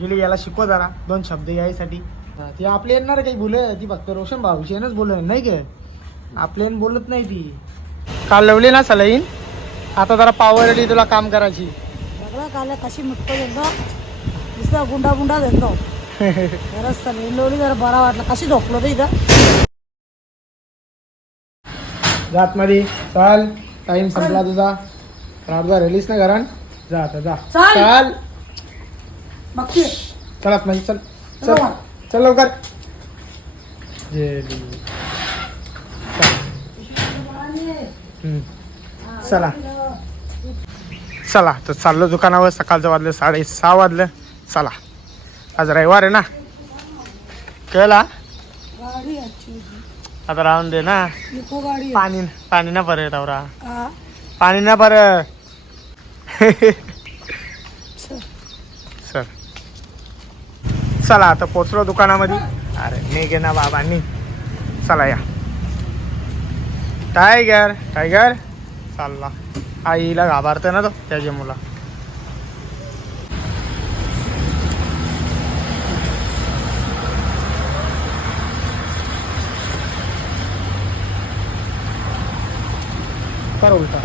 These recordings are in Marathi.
गेली याला शिकवा जरा 2 शब्द यायसाठी. ती आपले येणार काही बोल ती फक्त रोशन भाऊशीनच बोल नाही काय आपल्यान बोलत नाही ती. काल लावली ना सलाईन आता जरा पावर आली तुला काम करायची. सगळं काल कशी मुटतो देतो नुसतं गुंडा गुंडा देतो. जरा सलाईन लावली जरा बरा वाटला. कशी झोपलो तर इथं जात मध्ये चाल. टाइम संपला तुझा. राबदा रिलीज ना घरान जा आता जा. चाल. चाल बघते चल आतमध्ये चल चल चल लवकर. जेली चला चला तर चाललो दुकानावर. सकाळचं वाजलं 6:30 वाजलं. चला आज रविवार आहे ना. कळला गाडी अच्छी आता राहून दे ना. इको गाडी पाणी पाणी ना परत आवरा हा पाणी ना परत. सर चला आता पोचलो दुकानामध्ये. अरे मी गे ना बाबांनी. चला या. टायगर टायगर चालला. आईला घाबरते ना तो त्याच्या मुला. कर उलटा.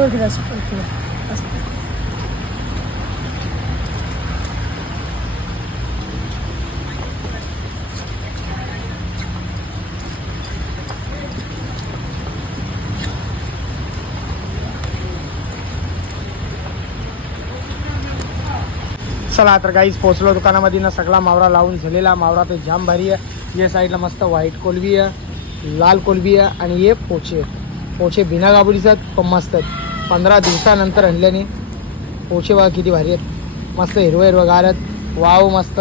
चला तर काहीच पोचलो दुकानामध्ये ना. सगळा मावरा लावून झालेला. मावरा तर जाम भारी आहे. या साईडला मस्त व्हाईट कोलबी आहे, लाल कोलबी आहे आणि हे पोचे. पोचे बिना गाबुलीचं पण मस्त आहेत. 15 दिवसानंतर आणल्याने पोचे बघा किती भारी आहेत. मस्त हिरवं हिरवं गार आहेत. वाव मस्त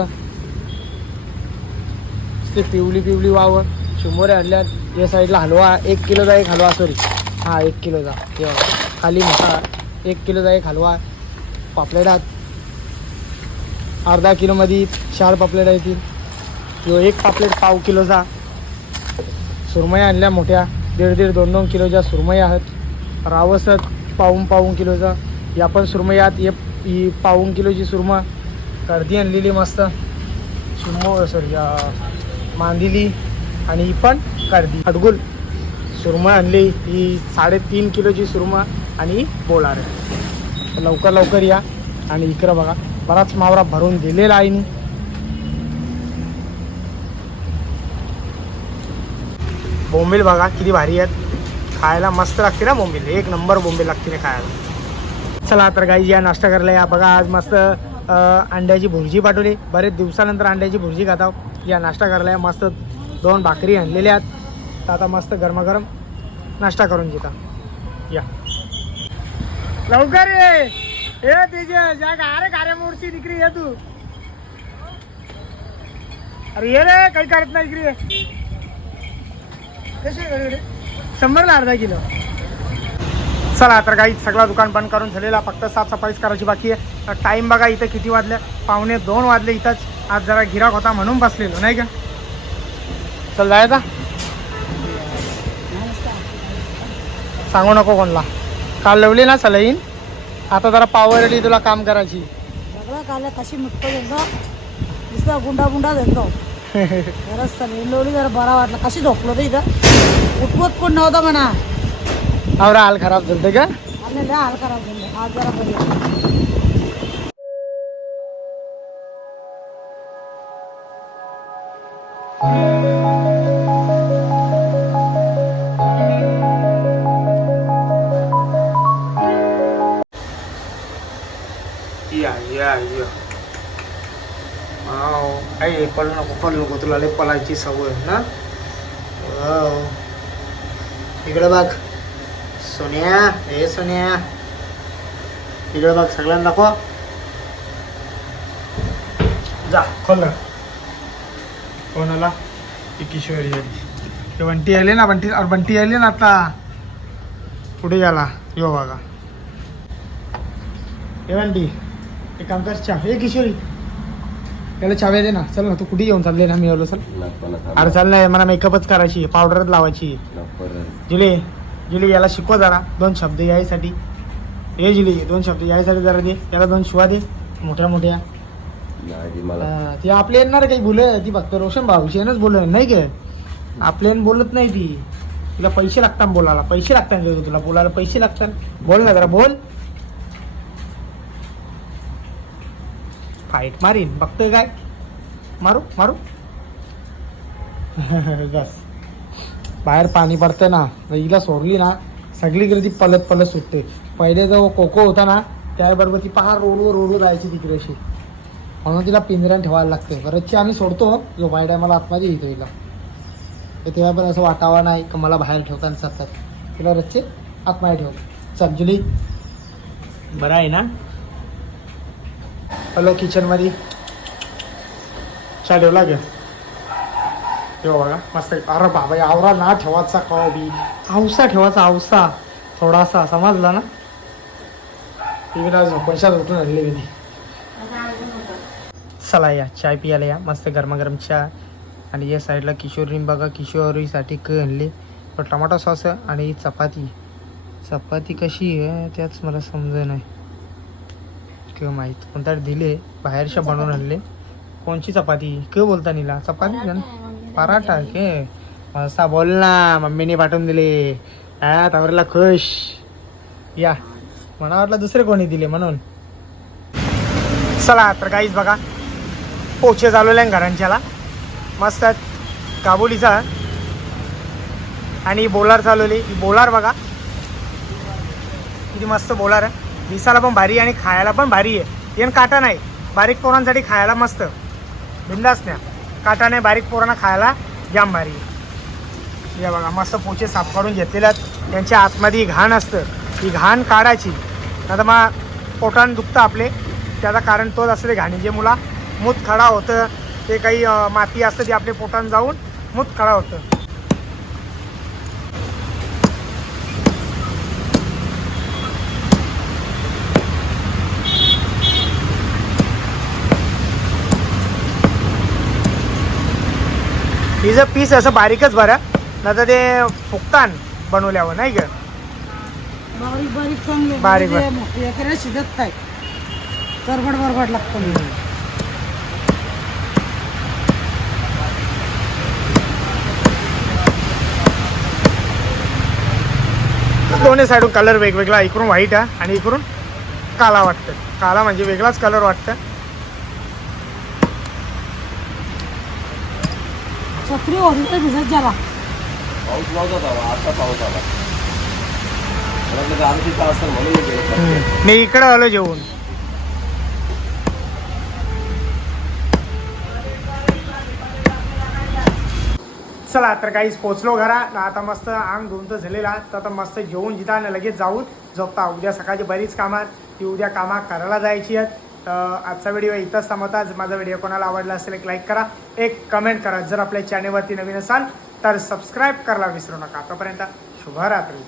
ते पिवली पिवली वाव. शिंबोरे आणल्यात. या साईडला हलवा 1 किलोचा एक हलवा. सॉरी हां 1 किलोचा. खाली मोठा 1 किलोचा एक हलवा. पापलेट आहेत अर्धा किलोमध्ये 4 पापलेट येतील. किंवा एक पापलेट 1/2 किलोचा. सुरमया आणल्या मोठ्या 1.5 2 किलोच्या सुरमया आहेत. रावस आहेत 1/2 किलोचा. या पण सुरमयात ही 1/2 किलोची सुरमा. कर्दी आणलेली मस्त सॉरी मांदिली आणि ही पण कर्दी. अडगुल सुरमा आणली ही 3.5 किलोची सुरमा आणि बोलार. लवकर लवकर या. आणि इकडं बघा बराच मावरा भरून दिलेला आहे. बोंबील बघा किती भारी आहेत. खायला मस्त लागते ना बोंबील. 1 नंबर बोंबील लागते ना खायला. चला तर गाईज या नाश्ता करायला या. बघा आज मस्त अंड्याची भुर्जी पाठवली. बरेच दिवसानंतर अंड्याची भुर्जी खाता. या नाश्ता करायला या. मस्त 2 भाकरी आणलेल्या आहेत. तर आता मस्त गरमागरम नाश्ता करून घेता या. लवकर ये अरे कार्य मूर्ती दिकरी ये तू. अरे ये रे काही करत नाही दिकरी. कसे 100ला अर्धा किलो. चला तर काही सगळा दुकान बंद करून झालेला. फक्त साफसफाईच करायची बाकी आहे. टाईम बघा इथं किती वाजले. 1:45 वाजले. इथंच आज जरा गिराक होता म्हणून बसलेलो नाही का. चल जायचा सांगू नको कोणला. काल लावली ना सलाईन आता जरा पावर आली तुला काम करायची. सगळं काल कशी मुटतो देतो नुसतं गुंडा गुंडा देतो. जरा सलाईन लावली जरा बरा वाटला. कशी झोपलो तर इथं उठवत कोण नव्हता म्हणा. आवरा हाल खराब झालते का. आणि लय हाल खराब झाले. आज जरा बरी या आई पडू नको तुला लय पलायची सवय ना. इकडे बघ सोन्या. हे सोन्या इकडे बघ सगळ्यांना दाखव. जा खोल ना. कोणाला ती किशोरी आली. ते बंटी आले ना. बंटी आले ना आता. पुढे गेला यो बघा. हे बंटी एक काम कर चहा. हे किशोरी त्याला चाव्या दे ना. चल ना तू कुठे घेऊन चालले ना. मी आलो चल. अरे चाल नाही मला मेकअपच करायची. पावडरच लावायची. जुली याला शिकवा जरा 2 शब्द यायसाठी. हे जुली 2 शब्द यायसाठी जरा दे. याला 2 शिवा दे मोठ्या मोठ्या. नाही ती मला ती आपले येणार काही बोल ती फक्त रोशन भाऊशीनच बोल नाही काय आपल्यान बोलत नाही ती. तिला पैसे लागतात बोलायला, पैसे लागतात तुला बोलायला पैसे लागतात. बोल ना जरा बोल. फाईट मारीन बघतोय काय, मारू मारू. बस बाहेर पाणी पडतं ना, हिला सोडली ना सगळीकडे ती पलत पलत सुटते. पहिले जो कोको होता ना त्याबरोबर ती पहा रोडवर रोडवर जायची तिकडे अशी, म्हणून तिला पिंजऱ्यात ठेवायला लागते. बरंचशी आम्ही सोडतो जो बाय टायमाला आतमध्ये येतो हिला, तर तेव्हा पण असं वाटावं नाही का मला बाहेर ठेवताना सतत. तिला रच्चे आतमध्ये ठेव. चल जुली बरं आहे ना. हॅलो किचनमध्ये चहा ठेवला घ्या तेव्हा बघा मस्त. अरे बाबा आवरा ना ठेवायचा कवा बी, औसा ठेवायचा औसा थोडासा, समजला ना. टी व्हीला झोपायच्यात उठून आणले कधी. चला या चाय पियाला या, मस्त गरमागरम चहा. आणि या साईडला किशोरीने बघा किशोरीसाठी आणले टमाटो सॉस आणि चपाती. चपाती कशी आहे त्याच मला समज नाही किंवा माहीत, कोणता दिले बाहेरच्या बनवून आणले. कोणची चपाती के बोलता नीला, चपाती पराठा के असा बोल ना. मम्मीने पाठवून दिले हा तावरला खुश या. मला वाटलं दुसरे कोणी दिले म्हणून. चला तर काहीच बघा पोचे चालवले घरांच्याला मस्त काबुलीचा आणि बोलार चालवली. बोलार बघा किती मस्त बोलार आहे, दिसायला पण भारी आणि खायला पण भारी आहे. येण काटा नाही, बारीक पोरांसाठी खायला मस्त बिंदास न्या. काटा नाही, बारीक पोरांना खायला जाम भारी आहे. या बघा मस्त पोचे साफ काढून घेतलेले आहेत. त्यांच्या आतमध्ये घाण असतं, ही घाण काढायची. आता मग पोटान दुखतं आपले, त्याचं कारण तोच असतं ते घाणी. जे मुला मूत खडा होतं ते काही माती असतं ती आपल्या पोटान जाऊन मूत खडा होतं. हिचं पीस असं बारीकच बरं, नाही तर ते फुकतान बनवल्यावर नाही का. बारीक बारीक चांगले बारीक एखाद्या शिजत काय चरबड बरबड लागतं. दोन्ही साईडून कलर वेगवेगळा, इकडून व्हाईट आहे आणि इकडून काला वाटतं. काला म्हणजे वेगळाच कलर वाटतं. छत्री होती तर भिजत झाला. पाऊस नव्हता तेव्हा, आता पाऊस आला. मला वाटलं आम्ही तिथं असतं म्हणून मी गेलो. मी इकडं आलो जेवून. चला तर काहीच पोचलो घरा. आता मस्त अंग धुवून तर झालेला, तर आता मस्त जेवून जिथं आणि लगेच जाऊन झोपता. उद्या सकाळची बरीच कामात ती उद्या कामात करायला जायची आहेत. तर आजचा व्हिडिओ इथंच थांबवता. जर माझा व्हिडिओ कोणाला आवडला असेल एक लाईक करा, एक कमेंट करा. जर आपल्या चॅनेलवरती नवीन असाल तर सबस्क्राईब करायला विसरू नका. तोपर्यंत शुभरात्री.